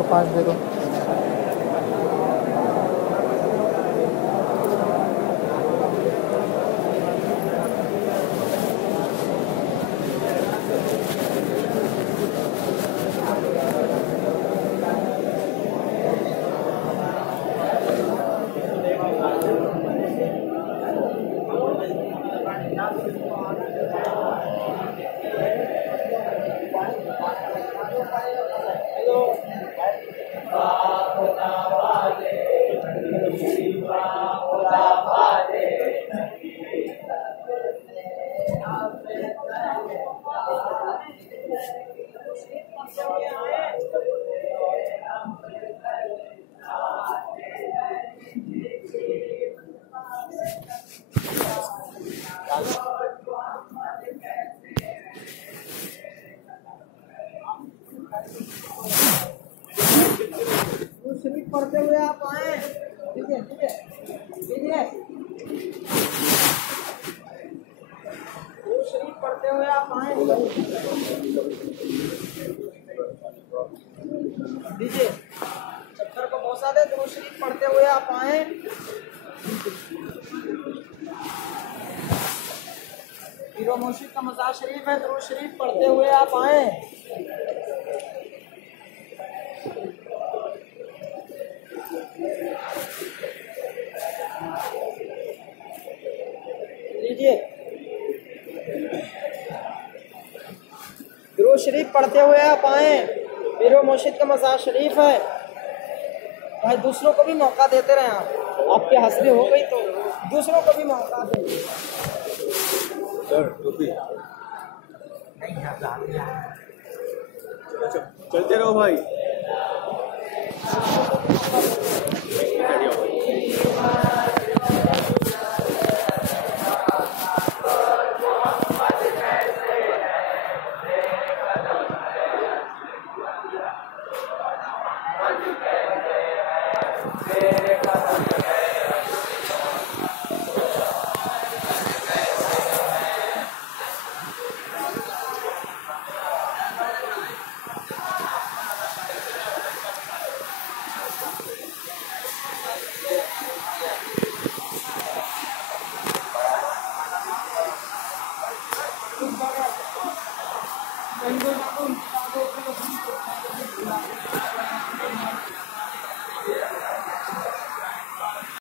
दो, 5 दे दो। शरीफ पढ़ते हुए आप आए। ठीक है, ठीक है, ठीक है। शरीफ पढ़ते हुए आप आए। दीजिए, चक्कर को पहुंचा दे। दुरूद शरीफ पढ़ते हुए आप आए। पीरो मुर्शिद का मज़ार शरीफ है, दुरूद शरीफ पढ़ते हुए आप आए। लीजिए, दुरूद शरीफ पढ़ते हुए आप आए। पीरो मुर्शिद का मज़ार शरीफ है। भाई दूसरों को भी मौका देते रहे। आपकी हाजिरी हो गई तो दूसरों को भी मौका दें। सर टोपी नहीं चलते रहो भाई।